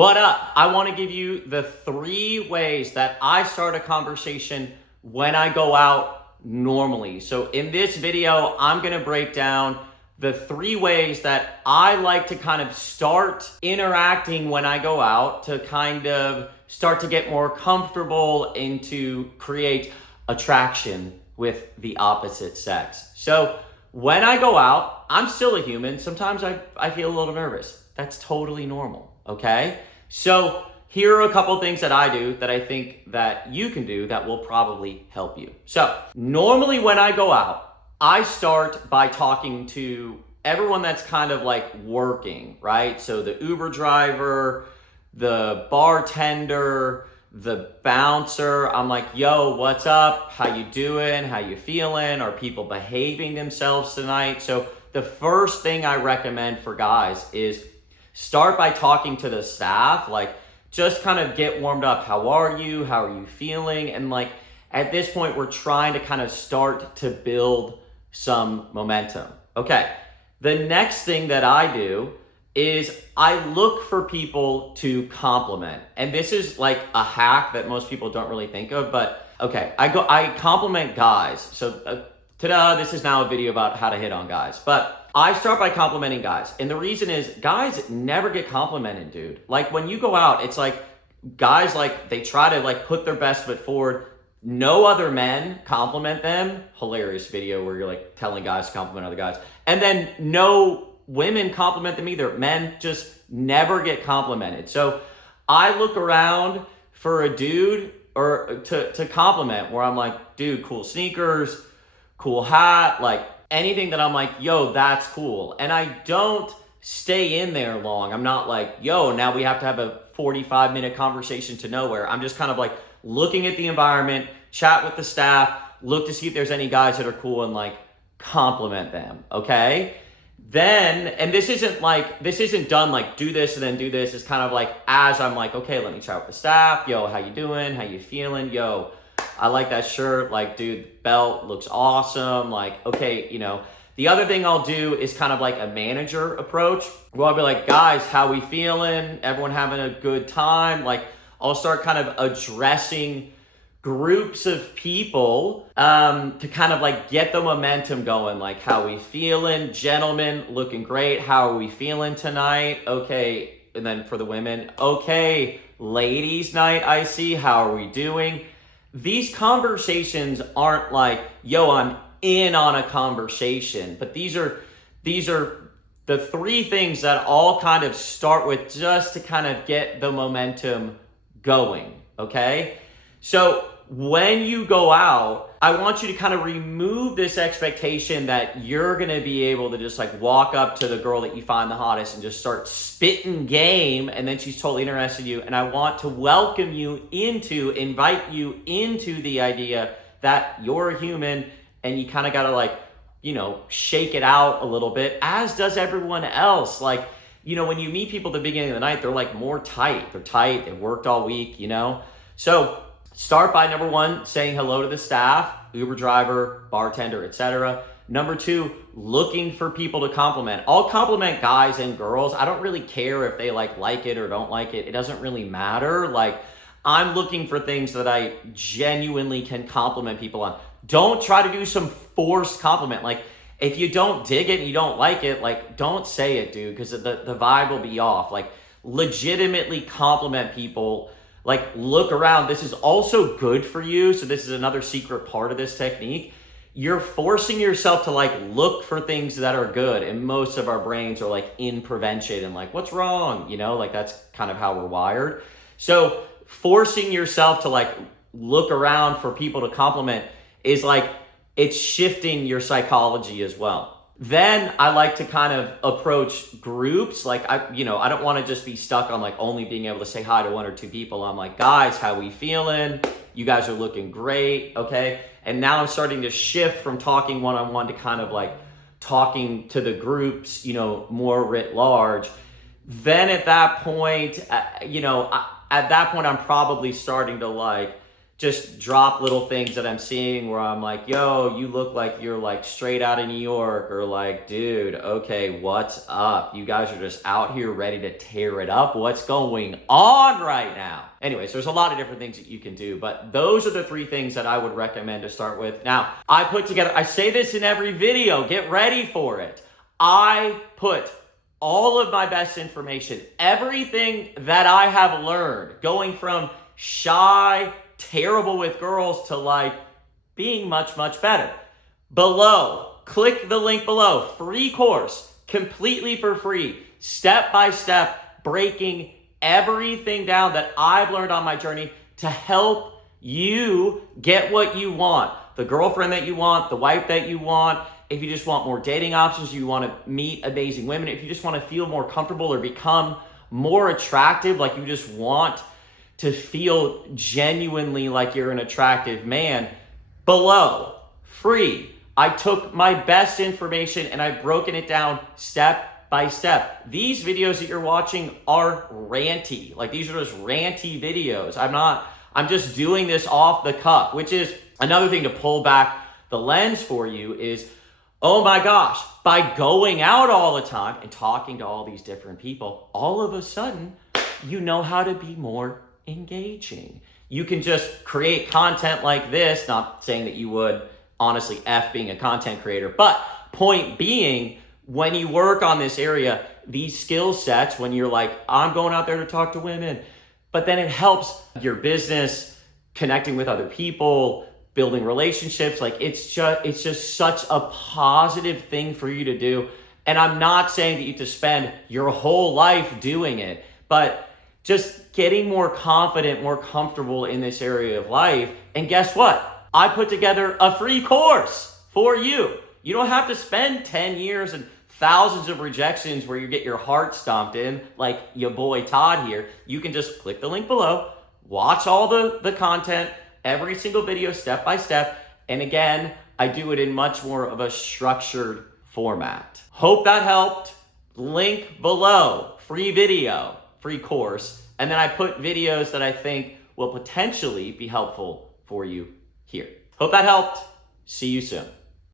What up? I want to give you the 3 ways that I start a conversation when I go out normally. So in this video, I'm going to break down the 3 ways that I like to kind of start interacting when I go out to kind of start to get more comfortable and to create attraction with the opposite sex. So when I go out, I'm still a human. Sometimes I feel a little nervous. That's totally normal, okay? So here are a couple things that I do that I think that you can do that will probably help you. So normally when I go out, I start by talking to everyone that's kind of like working, right? So the Uber driver, the bartender, the bouncer. I'm like, yo, what's up? How you doing? How you feeling? Are people behaving themselves tonight? So the first thing I recommend for guys is start by talking to the staff, like just kind of get warmed up. How are you? How are you feeling? And like at this point, we're trying to kind of start to build some momentum. Okay, the next thing that I do is I look for people to compliment. And this is like a hack that most people don't really think of, but okay, I compliment guys. So ta-da, this is now a video about how to hit on guys. But I start by complimenting guys. And the reason is guys never get complimented, dude. Like when you go out, it's like guys, like they try to like put their best foot forward. No other men compliment them. Hilarious video where you're like telling guys to compliment other guys. And then no women compliment them either. Men just never get complimented. So I look around for a dude or to compliment where I'm like, dude, cool sneakers, cool hat, like anything that I'm like, yo, that's cool. And I don't stay in there long. I'm not like, yo, now we have to have a 45-minute conversation to nowhere. I'm just kind of like looking at the environment, chat with the staff, look to see if there's any guys that are cool and like compliment them, okay? Then, and this isn't done like do this and then do this. It's kind of like as I'm like, okay, let me chat with the staff. Yo, how you doing? How you feeling? Yo, I like that shirt. Like, dude, belt looks awesome. Like, okay, you know. The other thing I'll do is kind of like a manager approach. Where I'll be like, guys, how we feeling? Everyone having a good time? Like, I'll start kind of addressing groups of people to kind of like get the momentum going. Like, how we feeling? Gentlemen, looking great. How are we feeling tonight? Okay, and then for the women, okay, ladies night, I see. How are we doing? These conversations aren't like, yo, I'm in on a conversation, but these are the 3 things that all kind of start with just to kind of get the momentum going, okay? So when you go out, I want you to kind of remove this expectation that you're gonna be able to just like walk up to the girl that you find the hottest and just start spitting game and then she's totally interested in you. And I want to welcome you invite you into the idea that you're a human and you kind of gotta like, you know, shake it out a little bit, as does everyone else. Like, you know, when you meet people at the beginning of the night, they're like more tight. They're tight, they've worked all week, you know? So start by number 1, saying hello to the staff, Uber driver, bartender, etc. Number 2, looking for people to compliment. I'll compliment guys and girls. I don't really care if they like it or don't like it. It doesn't really matter. Like, I'm looking for things that I genuinely can compliment people on. Don't try to do some forced compliment. Like, if you don't dig it and you don't like it, like, don't say it, dude, because the vibe will be off. Like, legitimately compliment people. Like, look around. This is also good for you. So this is another secret part of this technique. You're forcing yourself to like look for things that are good. And most of our brains are like in prevention and like, what's wrong? You know, like that's kind of how we're wired. So forcing yourself to like look around for people to compliment is like, it's shifting your psychology as well. Then I like to kind of approach groups. Like, I don't want to just be stuck on like only being able to say hi to 1 or 2 people. I'm like, guys, how we feeling? You guys are looking great, okay? And now I'm starting to shift from talking one-on-one to kind of like talking to the groups, you know, more writ large. Then at that point, I'm probably starting to like just drop little things that I'm seeing where I'm like, yo, you look like you're like straight out of New York, or like, dude, okay, what's up? You guys are just out here ready to tear it up. What's going on right now? Anyways, there's a lot of different things that you can do, but those are the 3 things that I would recommend to start with. Now, I say this in every video, get ready for it. I put all of my best information, everything that I have learned, going from shy, terrible with girls to like being much, much better. Below, click the link below, free course, completely for free, step by step, breaking everything down that I've learned on my journey to help you get what you want, the girlfriend that you want, the wife that you want. If you just want more dating options, you want to meet amazing women, if you just want to feel more comfortable or become more attractive, like you just want to feel genuinely like you're an attractive man, below, free. I took my best information and I've broken it down step by step. These videos that you're watching are ranty. Like, these are just ranty videos. I'm just doing this off the cuff, which is another thing to pull back the lens for you is, oh my gosh, by going out all the time and talking to all these different people, all of a sudden, you know how to be more engaging. You can just create content like this, not saying that you would honestly F being a content creator, but point being, when you work on this area, these skill sets, when you're like, I'm going out there to talk to women, but then it helps your business, connecting with other people, building relationships. Like, it's just such a positive thing for you to do. And I'm not saying that you have to spend your whole life doing it, but just getting more confident, more comfortable in this area of life. And guess what? I put together a free course for you. You don't have to spend 10 years and thousands of rejections where you get your heart stomped in like your boy Todd here. You can just click the link below, watch all the content, every single video step by step. And again, I do it in much more of a structured format. Hope that helped. Link below, free video, free course. And then I put videos that I think will potentially be helpful for you here. Hope that helped. See you soon.